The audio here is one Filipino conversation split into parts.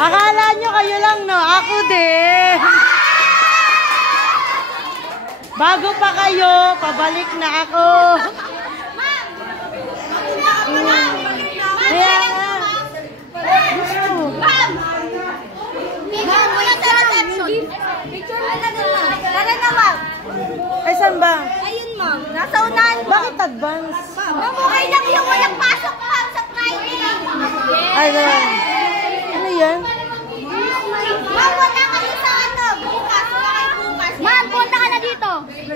Akala nyo kayo lang, no? Ako din. Bago pa kayo, pabalik na ako. Kaya nga. Tara na, ma'am. Ay, saan ba? Ayun, ma'am. Nasa unahan, ma'am. Bakit advance? Ma'am, okay lang yung walang pasok, ma'am, sa Friday. Ay, ano yan? Ma'am, wala kayo sa ano. Bukas, wala kayo bukas. Ma'am, punta ka na dito. Take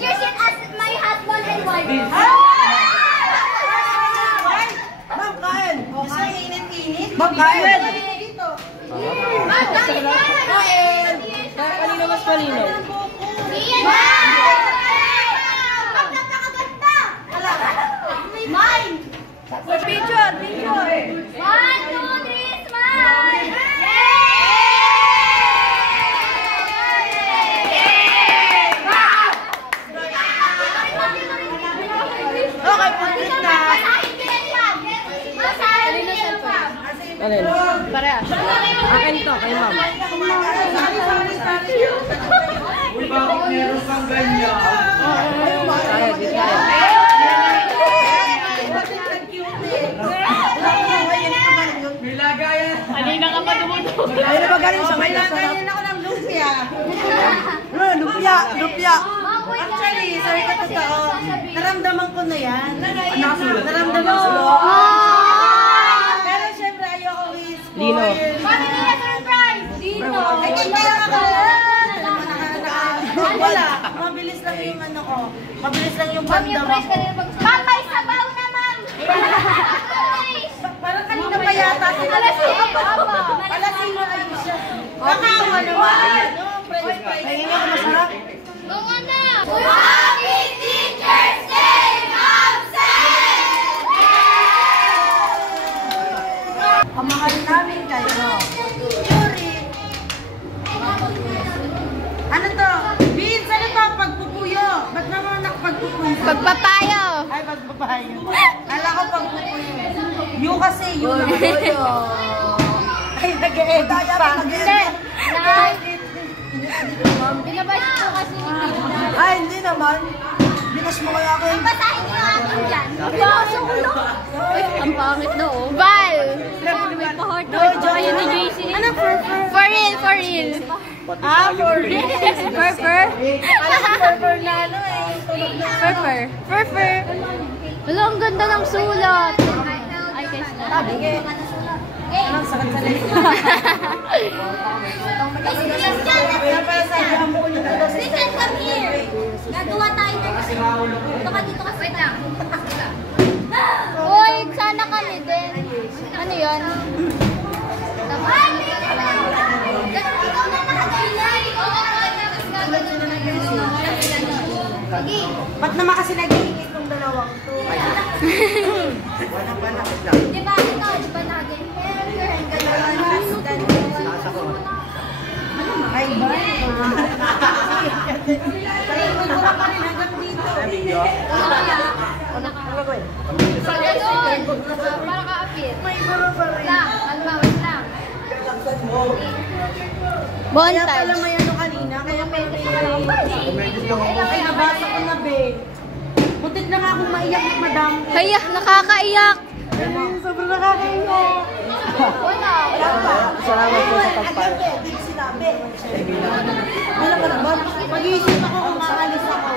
your seat as my husband and wife. Ma'am, kain. Ma'am, kain. Ma'am, kain. Kanina mas malinaw. Ma'am, napakaganda. Mine. Picture. 1, 2, 3, smile. Okay, pulis na. Alin? Parehas. Akin to, kay ma'am. Uy, bakit meron kang ganyan? Kaya, di tayo. May lagayan. Ayun na ba galing sa may lagayan ako ng lumpia. Lumpia. Actually, sorry ka totoo. Naramdaman ko na yan. Naramdaman ko. Pero syempre, ayoko i-spoil. Lino. Family surprise. Dino. Ay, kaya ako. Wala. Mabilis lang yung ano ko. Mabilis lang yung bandama ko. Ma'am, may sabaw na, ma'am. Parang kanina pa yata. Alas 5 pa. Alas 5 kayo siya. Kakawa naman. French fries. Ay, hindi ako masarap. Bunga na. Happy Teacher's Day, Ma'am Sen! Kamahal namin kayo. Yuri. Ano to? Vince, ano to? Pagpupuyo. Ba't naman nakapagpupuyo? Pagpapayo. Ay, pagpapayo. Kala ko pagpupuyo. Yu kasi, yu naman. Ay, nag-edit pa. Hindi. Binabash ko kasi ni Tito. Ay, hindi naman. Binas mo kaya ako yung... Basahin niyo ako dyan. Baso ko no. Ang pangit na oh. Val! May pa-heart kayo ni JC. Ano, fur-fur? For real, for real. Ah, for real. Fur-fur. Alam ko fur-fur na ano eh. Fur-fur. Fur-fur. Wala, ang ganda ng sulat. Ay, guys na. Sabi nga. Anong sakit sa leg? Kaya pala sabi ang buko niyo dito. Listen, come here. Gagawa tayo na. Dito ka. Wait lang. Uy, sana kami din. Ano yun? Ikaw na nakagailay. Sige. Ba't naman kasi nag-iingit ng dalawang to? Di ba ito? Di ba naging? Ay, ba? Nagmura pa rin hanggang dito. Para ka-appear. May guro pa rin. Wait lang. Kaya pala may ano kanina, kaya pwede ay, nabasa ko na, be. Butit na nga akong maiyak, madam. Kaya, nakakaiyak. Sobrang nakakaiyak. Wala. Salamat po sa pagpapal. Again, be, sinabi. Wala ka naman. Mag-iisip ako kung maalis ako.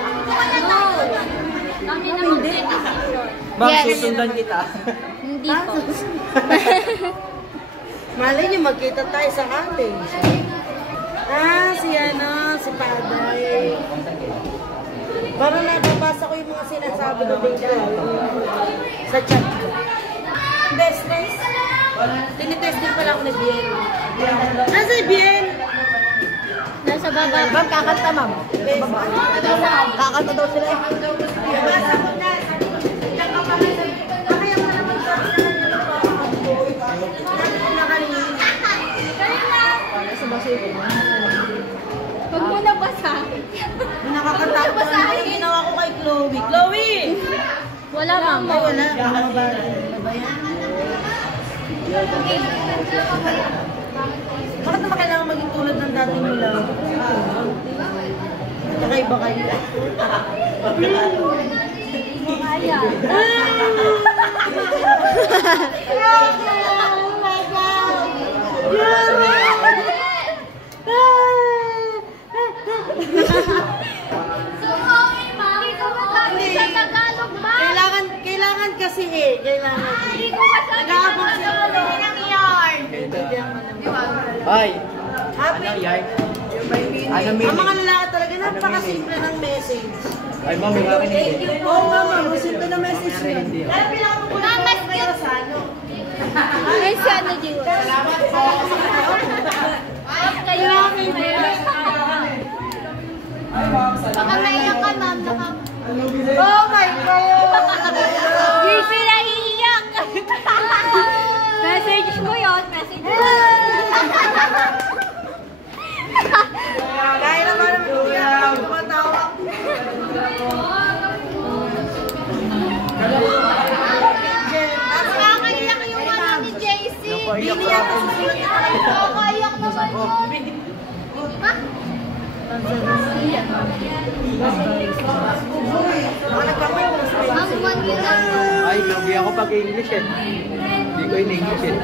Ma'am, Yes. susundan kita. Hindi po. Malay niyo, magkita tayo sa cottage. Si si Paday. Parang nababasa ko yung mga sinasabi ng Bingka sa chat. Best friends? Tinitest din pala ako ni Bien. Si Bien? Nasa baba. Ma'am, kakanta ma'am. Kakanta daw sila. Nabasa ko na. Diyan ka pa kayo. Kaya mo naman sa Huwag mo nabasa. nakakatakot na yung ginawa ko kay Chloe. Chloe! Wala, ma'am. Ay, wala. Ano ba yan? Bakit naman kailangan maging tulad ng dati nila? Kakaiba kayo. Kaya. Oh my God! Sa Tagalog, ma'am. Kailangan kasi kailangan. Hindi ko masabi sa Tagalog. Ay, Happy. anong yard? Ano Ang meaning? mga lalaki talaga, napakasimple ng message. Ay, ma'am, may makinig. Oo, mama, simple na message yun. Kaya pinakapupunan Ma'am, mas ko kayo sa ano. Ay, si ano, Jiwa? Kayo lang. Baka naiyak ka, ma'am. Oh my God! Hindi sila iiyak. Message mo yun. Message mo. Kaya naman naman kuya, tumatawa. Nakakaiyak yung ano ni JC. Bini yata susunod niya talaga. Nakakaiyak naman yun. Ha? Baka nagkamay mo sa Ang one yun lang. Ay, lugi ako pag-English eh. Hindi ko in-English eh.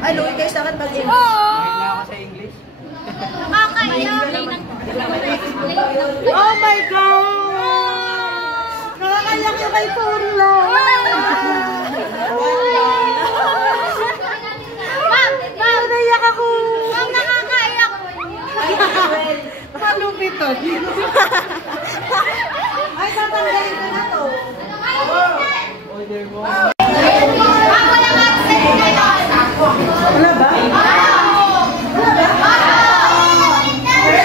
Ay, luwi kayo sa akin pag-English. Oo. Mahina ako sa English. Nakakaiyak. Oh my God! Nakakaiyak yung kay Turla. Ma'am, Naiyak ako. ma'am, nakakaiyak. Malupit to. Ay, tatanggalin ko na to. Order mo. Ma'am, walang access ngayon. Wala ba?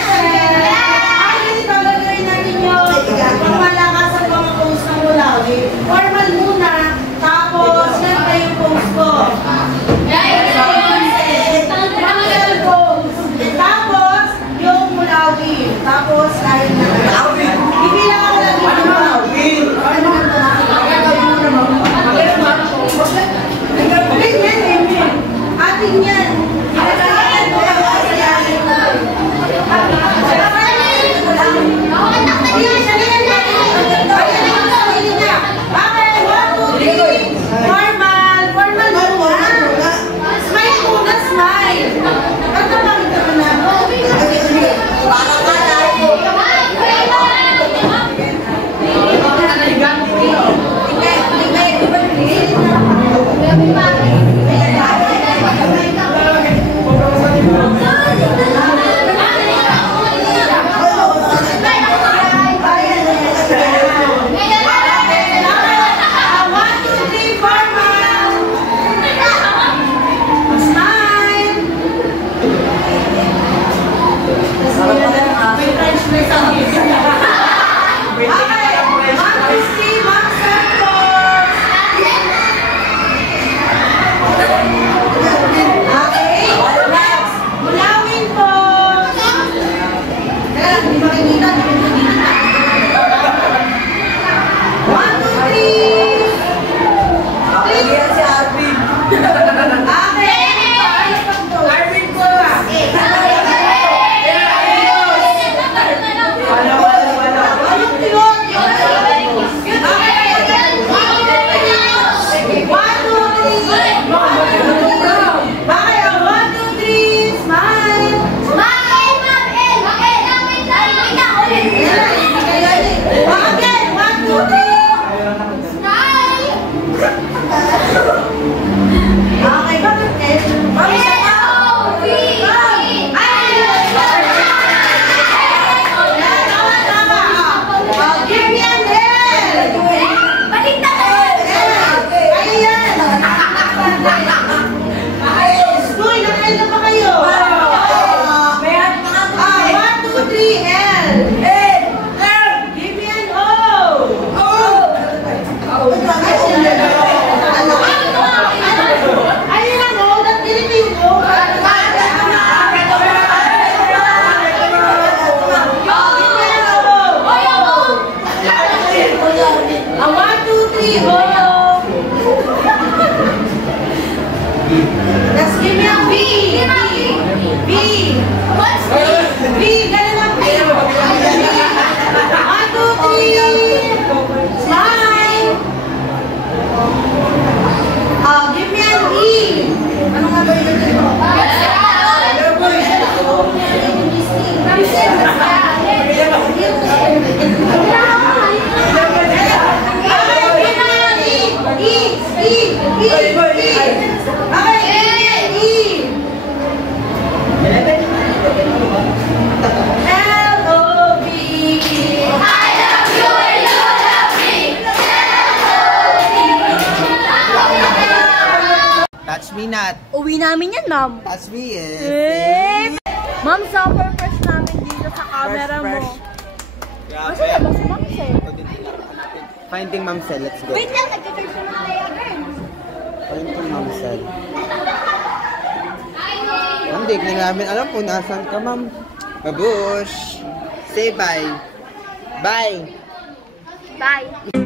Ay, ganito gagawin natin yun. Pangmalakasan ko ang post ng Mulawi. Formal muna, tapos yan pa yung post ko. Tapos, yung Mulawi. Tapos, kahit na. Bibilang ako lang yung Mulawi. Ano naman ito? Atin yan. Atin yan. me not. Uwi namin yan, ma'am. Touch me, yes. Ma'am, super fresh namin dito sa camera mo. Masa na ba si Ma'am Sel? Finding Ma'am Sel, let's go. Wait lang, nag-search na mga again. Finding Ma'am Sel. Hindi na namin alam kung nasan ka, ma'am. Babush! Say bye! Bye! Bye.